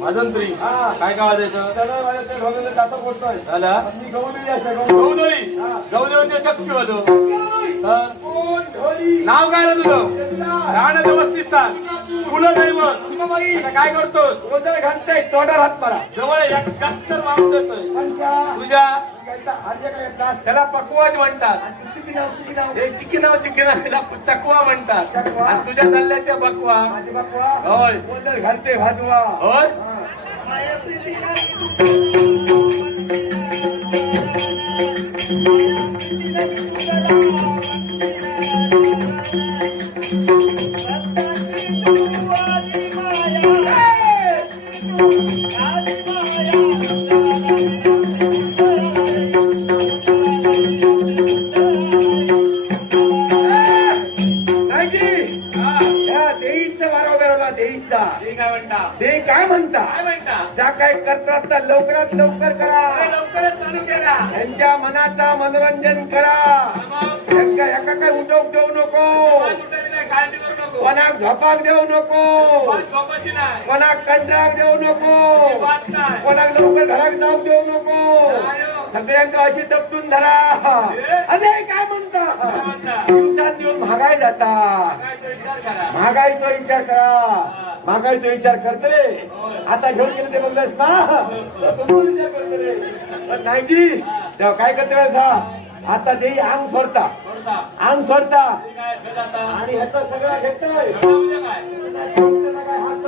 वाजंत्री. काय काय वाजायचं सगळं माझ्या ते भगवंत दाता बोलतोय. झाला मी गवंडली आहे, गवंडली. गौदरी. गौदरी चक्की वाजव. नाव काय तुझं. राहण्याचं वस्तीस्थान कुलदैवत अंबाबाई. आता काय करतोस गोंधळ घालताय तोंडावर हात मारा जवळ एक देतोय पंचा तुझ्या त्याला पकवाज म्हणतात. हे चिकिनाव चिकिनाव त्याला चकवा म्हणतात. आणि तुझ्या चालल्याच्या बकवा माझी बाप्पा. होय. घालते भाजवा होय देईचा बारा बेरवला देईचा ते काय म्हणता? ते काय म्हणता? काय म्हणता? ज्या काय करतात त्या लवकरात लवकर करा. काय लवकरच चालू केला. त्यांच्या मनाचा मनोरंजन करा. एका काय उठवूक देऊ नको. काळजी करू कोणाक झोपाक देऊ नको. नाही. कोणाक कंटाळाक देऊ नको. कोणाक लवकर घरात जाऊ देऊ नको. सगळ्यांना अशी दपटून धरा. अरे काय म्हणता? दिवसांदिवस महागाय महागाई जाता. महागाईचा विचार करा. महागाईचा विचार करतले आता घेऊन गेले ते बघलास ना नाही जी तेव्हा काय करते का? आता ते अंग सोडता. आंग अंग सोडता. आणि ह्याचा सगळा घेतोय काय हात